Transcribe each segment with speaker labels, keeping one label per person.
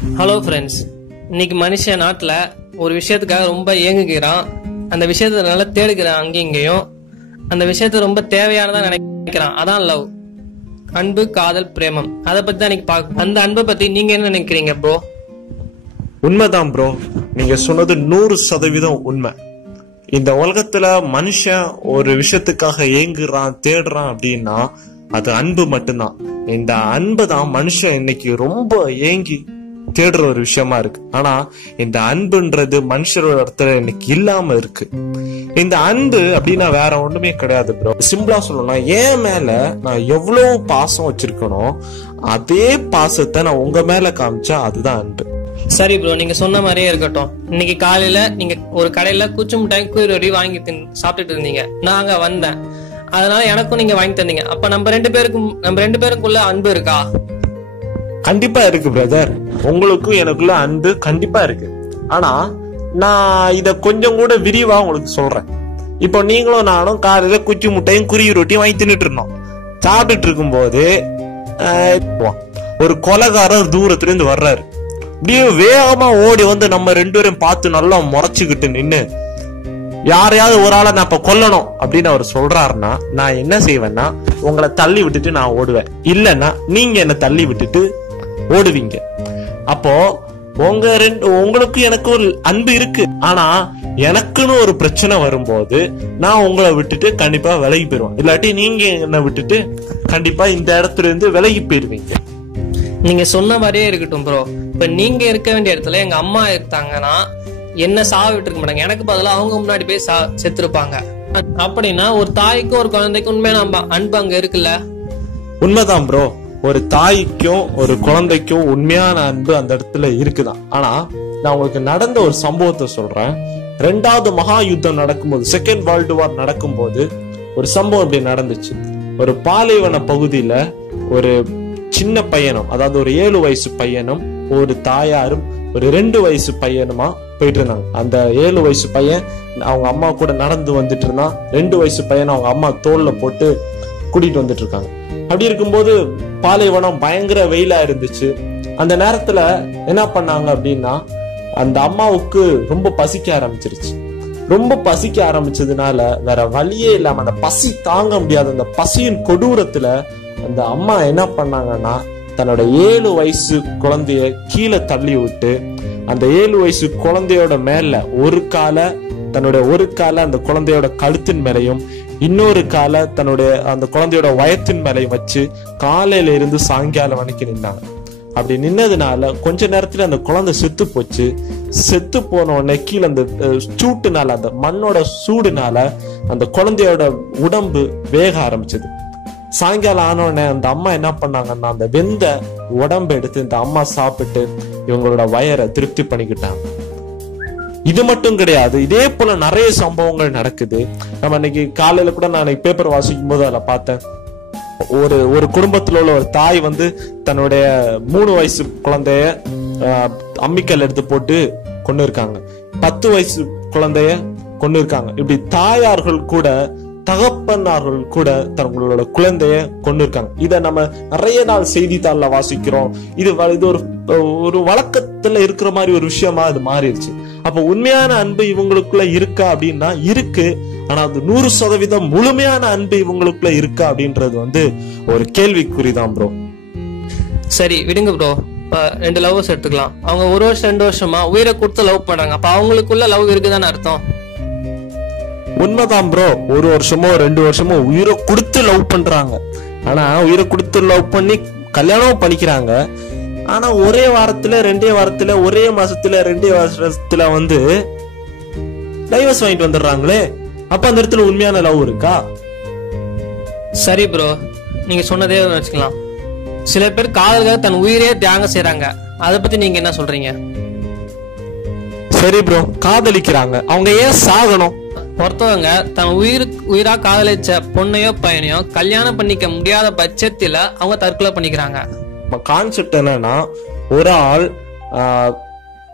Speaker 1: Hello friends இன்னைக்கு மனுஷன் நாட்டில் ஒரு விஷயத்துக்காக ரொம்ப ஏங்குகிறான். அந்த விஷயத்தை நல்லா தேடுகிறான் அங்கேயும் இங்கேயும் அந்த விஷயத்த ரொம்ப தேவையானதா நினைக்கிறான். அதான் லவ் அன்பு காதல் பிரேமம். அதை பத்தி தான் இன்னைக்கு பார்க்க அந்த அன்பை பத்தி நீங்க என்ன நினைக்கிறீங்க ப்ரோ
Speaker 2: உண்மைதான் ப்ரோ நீங்க சொன்னது நூறு சதவீதம் உண்மை. இந்த உலகத்துல மனுஷன் ஒரு விஷயத்துக்காக ஏங்குறான் தேடுறான் அப்படின்னா அது அன்பு மட்டும்தான். இந்த அன்பு தான் மனுஷன் இன்னைக்கு ரொம்ப ஏங்கி தேடுற ஒரு விஷயமா இருக்கு. ஆனா இந்த அன்புன்றது மனுஷரோட இடத்துல இன்னைக்கு இல்லாம இருக்கு. இந்த அன்பு அப்படின்னா வேற ஒண்ணுமே கிடையாது ப்ரோ சிம்பிளா சொல்லணும்னா ஏன் மேல நான் எவ்வளவு பாசம் வச்சிருக்கனோ அதே பாசத்தை நான் உங்க மேல காமிச்சா அதுதான் அன்பு.
Speaker 1: சரி ப்ரோ நீங்க சொன்ன மாதிரியே இருக்கட்டும். இன்னைக்கு காலையில நீங்க ஒரு கடையில குச்சி மிட்டாய் குயிரொடி வாங்கி தின் சாப்பிட்டுட்டு இருந்தீங்க. நான் அங்க வந்தேன். அதனால எனக்கும் நீங்க வாங்கி தந்தீங்க. அப்ப நம்ம ரெண்டு பேருக்கும் நம்ம ரெண்டு பேருக்குள்ள அன்பு இருக்கா?
Speaker 2: கண்டிப்பா இருக்கு பிரதர் உங்களுக்கும் எனக்குள்ள அன்பு கண்டிப்பா இருக்கு. ஆனா நான் இத கொஞ்சம் கூட விரிவா உங்களுக்கு சொல்றேன். இப்போ நீங்களும் நானும் காலையில குச்சி முட்டையும் குருவி ரொட்டியும் வாங்கி தின்னுட்டு இருந்தோம். சாப்பிட்டுட்டு இருக்கும்போது ஒரு கொலகாரர் தூரத்துல இருந்து வர்றாரு. அப்படியே வேகமா ஓடி வந்து நம்ம ரெண்டு பேரும் பார்த்து நல்லா முறைச்சுக்கிட்டு நின்று யாரையாவது ஒரு ஆளை நான் இப்ப கொல்லணும் அப்படின்னு அவர் சொல்றாருன்னா நான் என்ன செய்வேன்னா உங்களை தள்ளி விட்டுட்டு நான் ஓடுவேன். இல்லைன்னா நீங்க என்ன தள்ளி விட்டுட்டு ஓடுவீங்க. அப்போ உங்க ரெண்டு உங்களுக்கு எனக்கு ஒரு அன்பு இருக்கு. ஆனா எனக்குன்னு ஒரு பிரச்சனை வரும்போது நான் உங்களை விட்டுட்டு கண்டிப்பா விலகி போயிருவேன். இல்லாட்டி நீங்க என்ன விட்டுட்டு கண்டிப்பா இந்த இடத்துல இருந்து விலகி போயிருவீங்க.
Speaker 1: நீங்க சொன்ன மாதிரியே இருக்கட்டும் ப்ரோ இப்ப நீங்க இருக்க வேண்டிய இடத்துல எங்க அம்மா இருந்தாங்கன்னா என்ன சாவ விட்டு இருக்க மாட்டாங்க. எனக்கு பதிலா அவங்க முன்னாடி போய் சா செத்துருப்பாங்க. அப்படின்னா ஒரு தாய்க்கும் ஒரு குழந்தைக்கும் உண்மையான அன்பு அங்க இருக்குல்ல?
Speaker 2: உண்மைதான் ப்ரோ ஒரு தாய்க்கும் ஒரு குழந்தைக்கும் உண்மையான அன்பு அந்த இடத்துல இருக்குதான். ஆனா நான் உங்களுக்கு நடந்த ஒரு சம்பவத்தை சொல்றேன். ரெண்டாவது மகா யுத்தம் நடக்கும்போது செகண்ட் வேர்ல்டு வார் நடக்கும்போது ஒரு சம்பவம் இப்படி நடந்துச்சு. ஒரு பாலைவன பகுதியில ஒரு சின்ன பையனும் அதாவது ஒரு ஏழு வயசு பையனும் ஒரு தாயாரும் ஒரு ரெண்டு வயசு பையனுமா போயிட்டு இருந்தாங்க அந்த ஏழு வயசு பையன் அவங்க அம்மா கூட நடந்து வந்துட்டு இருந்தான். ரெண்டு வயசு பையன் அவங்க அம்மா தோல்ல போட்டு கூட்டிட்டு வந்துட்டு இருக்காங்க அப்படி இருக்கும்போது பாலைவனம் பயங்கர வெயிலா இருந்துச்சு. அந்த நேரத்துல என்ன பண்ணாங்க அப்படின்னா அந்த அம்மாவுக்கு ரொம்ப பசிக்க ஆரம்பிச்சிருச்சு. ரொம்ப பசிக்க ஆரம்பிச்சதுனால வேற வழியே இல்லாம அந்த பசி தாங்க முடியாத அந்த பசியின் கொடூரத்துல அந்த அம்மா என்ன பண்ணாங்கன்னா தன்னோட ஏழு வயசு குழந்தைய கீழே தள்ளி விட்டு அந்த ஏழு வயசு குழந்தையோட மேல ஒரு கால தன்னுடைய ஒரு கால அந்த குழந்தையோட கழுத்தின் மேலையும் இன்னொரு காலை தன்னுடைய அந்த குழந்தையோட வயத்தின் மேலே வச்சு காலையில இருந்து சாயங்காலம் வரைக்கும் நின்னாங்க. அப்படி நின்னதுனால கொஞ்ச நேரத்துல அந்த குழந்தை செத்து போச்சு. செத்து போன உடனே கீழே அந்த சூட்டுனால அந்த மண்ணோட சூடுனால அந்த குழந்தையோட உடம்பு வேக ஆரம்பிச்சது. சாயங்காலம் ஆனோடனே அந்த அம்மா என்ன பண்ணாங்கன்னா அந்த வெந்த உடம்பு எடுத்து இந்த அம்மா சாப்பிட்டு இவங்களோட வயரை திருப்தி பண்ணிக்கிட்டாங்க. இது மட்டும் கிடையாது. இதே போல நிறைய சம்பவங்கள் நடக்குது. நம்ம இன்னைக்கு காலையில கூட நான் பேப்பர் வாசிக்கும் போது அதில் பார்த்தேன். ஒரு ஒரு குடும்பத்துல உள்ள ஒரு தாய் வந்து தன்னுடைய மூணு வயசு குழந்தைய அம்மிக்கல் எடுத்து போட்டு கொண்டு இருக்காங்க பத்து வயசு குழந்தைய கொண்டு இருக்காங்க இப்படி தாயார்கள் கூட தகப்பனார்கள் கூட தங்களோட குழந்தைய கொண்டு இருக்காங்க இதை நம்ம நிறைய நாள் செய்தித்தாள்ல வாசிக்கிறோம். இது இது ஒரு ஒரு வழக்கத்துல இருக்கிற மாதிரி ஒரு விஷயமா அது மாறிடுச்சு. அப்ப உண்மையான அன்பு இவங்களுக்குள்ள இருக்கா அப்படின்னா இருக்கு. ஆனா அது நூறு சதவீதம் முழுமையான அன்பு இவங்களுக்குள்ள இருக்கா அப்படின்றது வந்து ஒரு கேள்விக்குறிதான் ப்ரோ
Speaker 1: சரி விடுங்க ப்ரோ ரெண்டு லவ்வர்ஸ் எடுத்துக்கலாம். அவங்க ஒரு வருஷம் ரெண்டு வருஷமா உயிரை கொடுத்து லவ் பண்றாங்க. அப்ப அவங்களுக்குள்ள லவ் இருக்குதானே அர்த்தம்?
Speaker 2: உண்மைதான் ப்ரோ ஒரு வருஷமோ ரெண்டு வருஷமோ உயிரை கொடுத்து லவ் பண்றாங்க. ஆனா உயிரை கொடுத்து லவ் பண்ணி கல்யாணம் பண்ணிக்கிறாங்க. ஆனா ஒரே வாரத்துல ரெண்டே வாரத்துல ஒரே மாசத்துல ரெண்டே வருஷத்துல வந்து டைவர்ஸ் வாங்கிட்டு வந்துடுறாங்களே. அப்ப அந்த இடத்துல உண்மையான லவ் இருக்கா?
Speaker 1: சரி ப்ரோ நீங்க சொன்னதே வச்சுக்கலாம். சில பேர் காதலுக்காக தன் உயிரே தியாகம் செய்றாங்க. அதை பத்தி நீங்க என்ன சொல்றீங்க?
Speaker 2: சரி ப்ரோ காதலிக்கிறாங்க. அவங்க ஏன் சாகணும்?
Speaker 1: ஒருத்தவங்க தன் உயிருக்கு உயிரா காதலிச்ச பொண்ணையோ பையனையோ கல்யாணம் பண்ணிக்க முடியாத பட்சத்தில் அவங்க தற்கொலை பண்ணிக்கிறாங்க.
Speaker 2: கான்செப்ட் என்னன்னா ஒரு ஆள்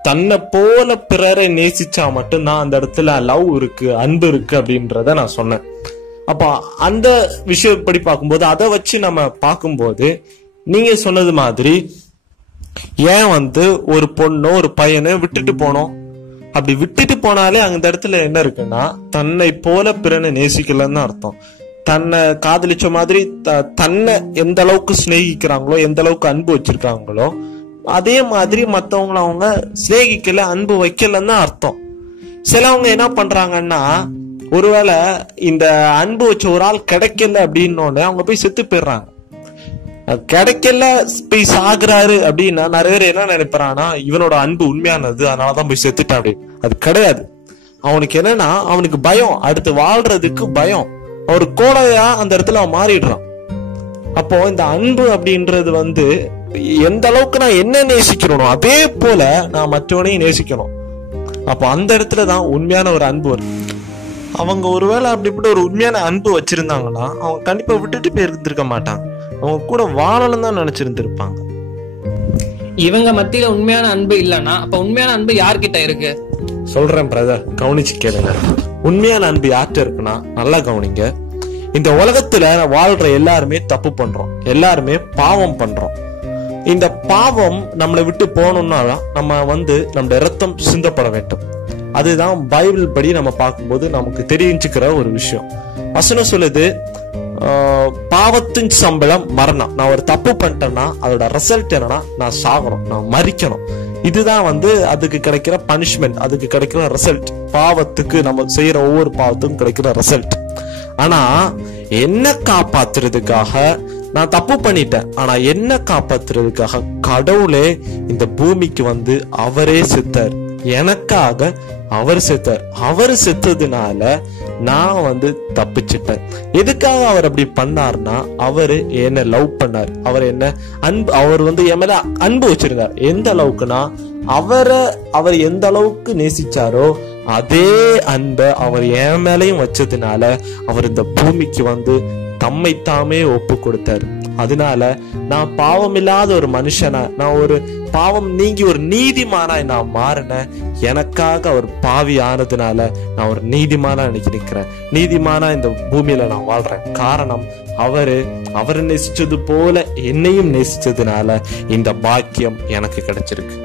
Speaker 2: தன்னை போல பிறரை நேசிச்சா மட்டும்தான் அந்த இடத்துல லவ் இருக்கு அன்பு இருக்கு அப்படின்றத நான் சொன்னேன். அப்போ அந்த விஷயப்படி பார்க்கும்போது அதை வச்சு நம்ம பார்க்கும்போது நீங்க சொன்னது மாதிரி ஏன் வந்து ஒரு பொண்ணோ ஒரு பையனை விட்டுட்டு போனோம்? அப்படி விட்டுட்டு போனாலே அந்த இடத்துல என்ன இருக்குன்னா தன்னை போல பிறனை நேசிக்கலன்னு அர்த்தம். தன்னை காதலிச்ச மாதிரி த- தன்னை எந்த அளவுக்கு சிநேகிக்கிறாங்களோ எந்த அளவுக்கு அன்பு வச்சிருக்காங்களோ அதே மாதிரி மற்றவங்கள அவங்க சிநேகிக்கல அன்பு வைக்கலன்னு அர்த்தம். சிலவங்க என்ன பண்றாங்கன்னா ஒருவேளை இந்த அன்பு வச்ச ஒரு ஆள் கிடைக்கல அப்படின்னோடனே அவங்க போய் செத்து போயிடுறாங்க. கிடைக்கல போய் சாகுறாரு அப்படின்னா நிறைய பேர் என்ன நினைப்பானா இவனோட அன்பு உண்மையானது அதனாலதான் போய் செத்துட்டான் அப்படி அது கிடையாது. அவனுக்கு என்னன்னா அவனுக்கு பயம். அடுத்து வாழ்றதுக்கு பயம். அவர் கோடையா அந்த இடத்துல அவன் மாறிடுறான். அப்போ இந்த அன்பு அப்படின்றது வந்து எந்த அளவுக்கு நான் என்ன நேசிக்கிறனோ அதே போல நான் மற்றவனையும் நேசிக்கணும். அப்போ அந்த இடத்துல தான் உண்மையான ஒரு அன்பு வரும் அவங்க ஒருவேளை அப்படிப்பட்ட ஒரு உண்மையான அன்பு வச்சிருந்தாங்கன்னா அவங்க கண்டிப்பா விட்டுட்டு போயிருந்திருக்க மாட்டாங்க. அவங்க கூட வாழணும் தான் நினைச்சிருந்திருப்பாங்க.
Speaker 1: இவங்க மத்தியில உண்மையான அன்பு இல்லைன்னா அப்ப உண்மையான அன்பு யார்கிட்ட இருக்கு?
Speaker 2: சொல்றேன் பிரதர் கவனிச்சு கேளுங்க. உண்மையான அன்பு யார்கிட்ட இருக்குன்னா நல்லா கவனிங்க. இந்த உலகத்துல வாழ்ற எல்லாருமே தப்பு பண்றோம். எல்லாருமே பாவம் பண்றோம். இந்த பாவம் நம்மளை விட்டு போகணும்னா நம்ம வந்து நம்முடைய ரத்தம் சிந்தப்பட வேண்டும். அதுதான் பைபிள் படி நம்ம பார்க்கும்போது நமக்கு தெரிஞ்சுக்கிற ஒரு விஷயம். வசனம் சொல்லுது பாவத்தின் சம்பளம் மரணம். நான் ஒரு தப்பு பண்ணிட்டேன்னா அதோட ரிசல்ட் என்னன்னா நான் சாகணும் நான் மறிக்கணும். இதுதான் வந்து அதுக்கு கிடைக்கிற பனிஷ்மெண்ட் அதுக்கு கிடைக்கிற ரிசல்ட் பாவத்துக்கு நம்ம செய்யற ஒவ்வொரு பாவத்துக்கும் கிடைக்கிற ரிசல்ட் ஆனா என்ன காப்பாத்துறதுக்காக நான் தப்பு பண்ணிட்டேன். ஆனா என்ன காப்பாத்துறதுக்காக கடவுளே இந்த பூமிக்கு வந்து அவரே சித்தர். எனக்காக அவர் செத்தார். அவர் செத்ததுனால நான் வந்து தப்பிச்சிட்டேன். எதுக்காக அவர் அப்படி பண்ணார்னா அவர் என்ன லவ் பண்ணார். அவர் என்ன அன்பு அவர் வந்து என் மேல அன்பு வச்சிருந்தார். எந்த அளவுக்குன்னா அவரை அவர் எந்த அளவுக்கு நேசிச்சாரோ அதே அன்பை அவர் என் மேலையும் வச்சதுனால அவர் இந்த பூமிக்கு வந்து தம்மைத்தாமே ஒப்பு கொடுத்தாரு. அதனால நான் பாவம் இல்லாத ஒரு மனுஷனா நான் ஒரு பாவம் நீங்கி ஒரு நீதிமானாய் நான் மாறினேன் எனக்காக அவர் பாவி ஆனதுனால நான் ஒரு நீதிமானா இன்னைக்கு நிக்கிறேன். நீதிமானா இந்த பூமியில நான் வாழ்றேன். காரணம் அவரு அவரை நேசிச்சது போல என்னையும் நேசிச்சதுனால இந்த பாக்கியம் எனக்கு கிடைச்சிருக்கு.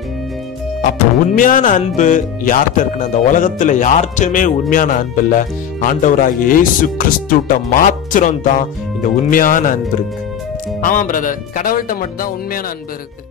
Speaker 2: அப்போ உண்மையான அன்பு யார்கிட்ட இருக்குன்னு அந்த உலகத்துல யார்கிட்டயுமே உண்மையான அன்பு இல்ல. ஆண்டவராக இயேசு கிறிஸ்துட்ட மாத்திரம் தான் இந்த உண்மையான அன்பு இருக்கு.
Speaker 1: ஆமா பிரதர் கடவுள்கிட்ட மட்டும் தான் உண்மையான அன்பு இருக்கு.